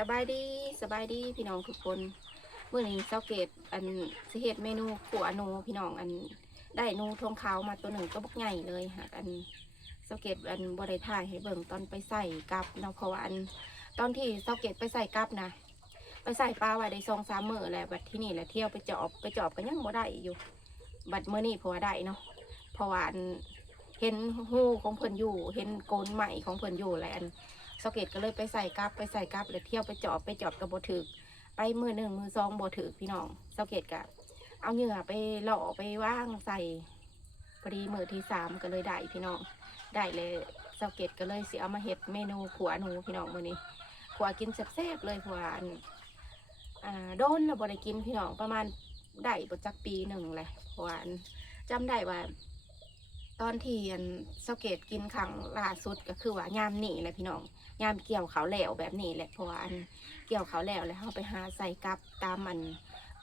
สบายดีสบายดีพี่น้องทุกคนเมื่อนี้เซาเกตอันสิเฮ็ดเมนูขัวหนูพี่น้องอันได้นูทองขาวมาตัวหนึ่งก็บกใหญ่เลยค่ะอันเซาเกตอันบริถ่ายให้เบิ่งตอนไปใส่กับเนาะเพราะว่าอันตอนที่เซาเกตไปใส่กับนะไปใส่ปลาไว้ได้สองสามมือแหละบัดที่นี่แหละเที่ยวไปจอบไปจอบก็ยังบ่ได้อยู่ บัดเมื่อนี้เพราะว่าได้เนาะเพราะว่าอันเห็นหูของเพิ่นอยู่ เห็นโกนใหม่ของเพิ่นอยู่แหละอัน สเก็ตก็เลยไปใส่กับไปใส่กับแล้วเที่ยวไปจอบไปจอบกับโบถึก ไปมือหนึ่งมือสองโบถึกพี่น้องสเก็ตกะเอาเหงื่อไปหล่อไปว่างใส่พอดีมือที่สามก็เลยได้พี่น้องได้เลยสเก็ตก็เลยเสียเอามาเห็ดเมนูขัวหนูพี่น้องมือนี้ขัวกินแซ่บๆเลยขัวอันอ่าโดนแล้วบ่ได้กินพี่น้องประมาณได้บ่จักปีหนึ่งแหละเพราะว่านจำได้ว่า ตอนที่อันสเกตกินครั้งล่าสุดก็คือว่ายามหนี่แหละพี่น้องยามเกี่ยวเขาวแล้วแบบนี้แหละเพราะว่าอันเกี่ยวเขาวแล้วแล้วเราไปหาใส่กับตามอัน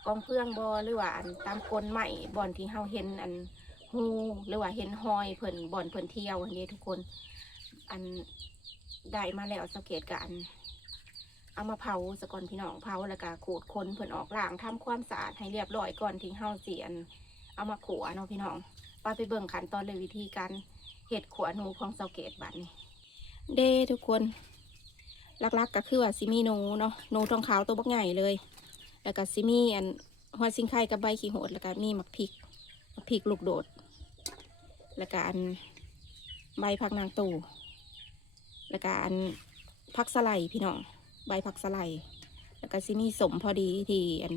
กองเพื่องบอหรือว่าอันตามกลใหม่บอนที่เฮาเห็นอันฮูหรือว่าเห็นหอยเพิ่นบอนเพิ่นเที่ยวอันนี้ทุกคนอันได้มาแล้วสเกตกันเอามาเผาสะก่อนพี่น้องเผาแล้วก็ขูดคนเพิ่นออกล้างทำความสะอาดให้เรียบร้อยก่อนที่เฮาเสิอันเอามาขัวเนาะพี่น้อง ป้าไปเบิ่งขั้นตอนเลยวิธีการเห็ดขวหนูของเสาเกตบัดนี้ เด้ทุกคนลักๆกก็คือว่าซิมีหนูเนาะหนูทองขาวตัวบักใหญ่เลย แล้วก็ซิมีอันหัวซิงไข่กับใบขี้โหดแล้วก็มีหมักพริกหมักพริกลูกโดด แล้วก็อันใบผักนางตู่แล้วก็อันผักสไลพี่น้องใบผักสไลแล้วก็ซิมีสมพอดีที่อัน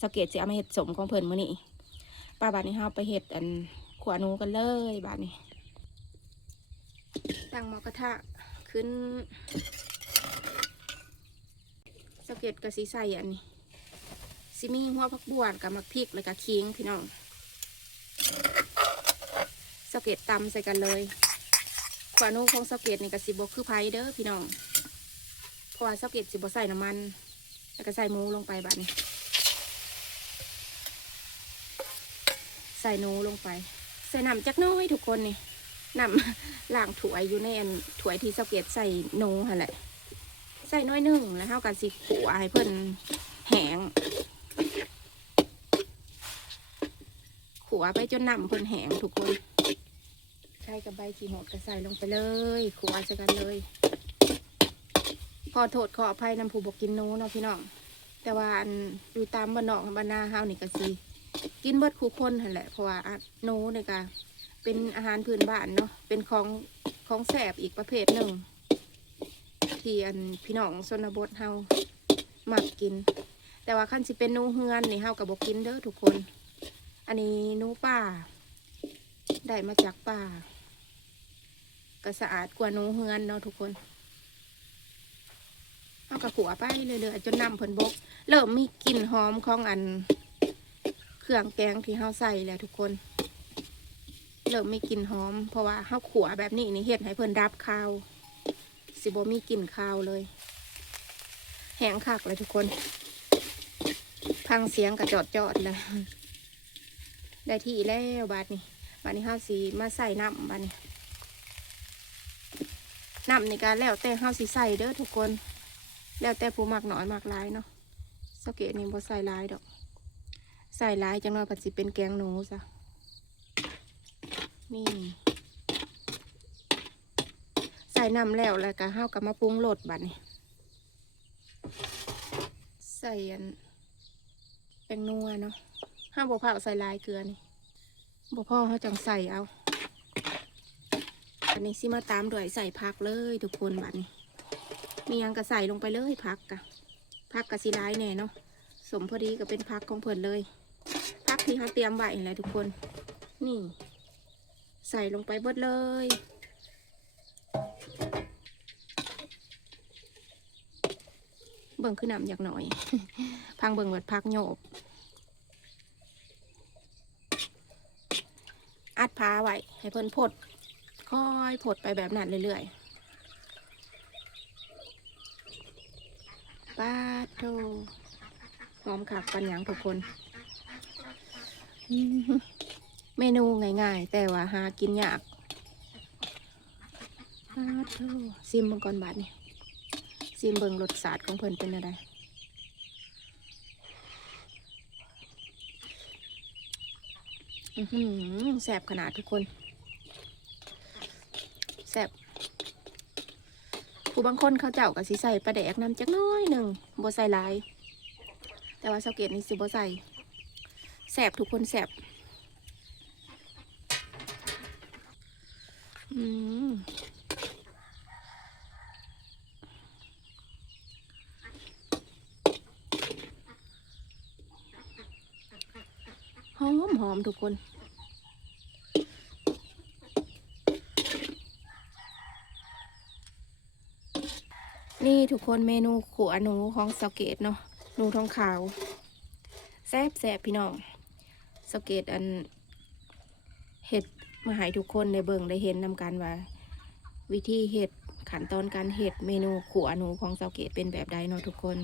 สาเกตจะเอามาเห็ดสมของเพิ่นมื้อนี้ป้าบานนี้เฮาไปเห็ดอัน ขวานูกันเลยบานนี้ตั้งหม้อกระทะขึ้นสเก็ดกับสีใส่อันนี้ซิมีหัวผักบวชกับมักพริกแล้วก็ขิงพี่น้องสเก็ดตำใส่กันเลยขวานูของสเก็ดนี่กับสีบกคือไผ่เด้อพี่น้องเพราะว่าสเก็ดสิบใส่น้ำมัน แล้วก็ใส่หมูลงไปบานนี้ ใส่หนูลงไป ใส่น้ำจักน้อยทุกคนนี่น้ำล่างถวยอยู่ในอันถวยที่สะเก็ตใส่นูหั่นแหละใส่น้อยหนึ่งแล้วเท่ากันสิขัวให้เพิ่นแห้งขัวไปจนน้ำเพิ่นแห้งทุกคนใช้กับใบขี้หมดก็ใส่ลงไปเลยขัวใส่กันเลย ขอโทษขออภัยนำผู้บอกกินนูเนาะพี่น้องแต่ว่าอันอยู่ตามบ้านนอกบ้านนาเฮานี่ก็สิ กินเบิดคู่คนหั่นแหละเพราะว่าอะหนูเนี่ยก็เป็นอาหารพื้นบ้านเนาะเป็นของของแสบอีกประเภทหนึ่งที่อันพี่น้องชนบทเฮามักกิน แต่ว่าขั้นสิเป็นนูเฮือนนี่เฮากับบกินเด้อทุกคน อันนี้นูป่า ได้มาจากป่าก็สะอาดกว่านูเฮือนเนาะทุกคนเฮากับขัวไปเรื่อยๆจนน้ำเพิ่นบก เริ่มมีกลิ่นหอมของอัน เครื่องแกงที่เฮาใส่แล้วทุกคน เริ่มมีกลิ่นหอม เพราะว่าเฮาขัวแบบนี้นี่เฮ็ดให้เพิ่นรับข้าวสิบ่มีกลิ่นข้าวเลย แห้งคักเลยทุกคน พังเสียงกระจอดจอดเลยได้ที่แล้วบาดนี้บาดนี้เฮาวสิมาใส่น้ำบาดนี้น้ำในการแล้วแต่เฮาวสิใส่เด้อทุกคน แล้วแต่ผู้มักน้อยมักหลายเนาะสกเกตนี่บ่ใส่หลายดอก ใส่ลายจังเลยผัดสิเป็นแกงหนูซะนี่ใส่น้ำแล้วแล้วก็ห้าวกับมาปรุงรสบัดนี่ใส่อันแป้งนัวเนาะห้ามบ่เผาใส่ลายเกลือนี่บ่พ่อเขาจังใส่เอาอันนี้สิมาตามด้วยใส่ผักเลยทุกคนบัดนี้ มียังก็ใส่ลงไปเลยผักกะผักกะสิร้ายแน่เนาะสมพอดีก็เป็นพักของเพิ่นเลย ที่เขาเตรียมไว้นี่แหละทุกคน นี่ ใส่ลงไปเบิดเลย เบิ่งขึ้นนำอยากหน่อย พังเบิ่งเบิดพักโยบอัดพาไว้ให้เพิ่นพดค่อยพดไปแบบนั้นเรื่อยๆป้าโทหอมคักปันหยังทุกคน เมนูง่ายๆ แต่ว่าหากินยากปาดโถ่ซิมมังกรบาทนี่ซิมเบิงรสชาติของเพิ่นเป็นอะไรอือหือแสบขนาดทุกคนแสบผู้บางคนเขาเจ้าก็สิใส่ปลาแดกน้ำจักหน้อยหนึ่งบ่ใส่หลาย แต่ว่าเสาเกตนี่สิบ่ใส่ แสบทุกคนแสบอืมหอมหอมทุกคนนี่ทุกคนเมนูขัวหนูของสเกตเนาะหนูทองขาวแซบแซบพี่น้อง สเกตอันเห็ดมาใหายทุกคนในเบิงได้เห็นนำกันว่า วิธีเห็ดขั้นตอนการเห็ดเมนูขัวหนูของสเกตเป็นแบบใดเนาะทุกคน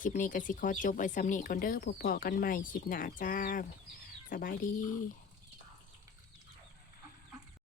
คลิปนี้กสิคอจบไว้สำนีก่อนเด้อพบพอกันใหม่คลิปหน้าจ้า สบายดี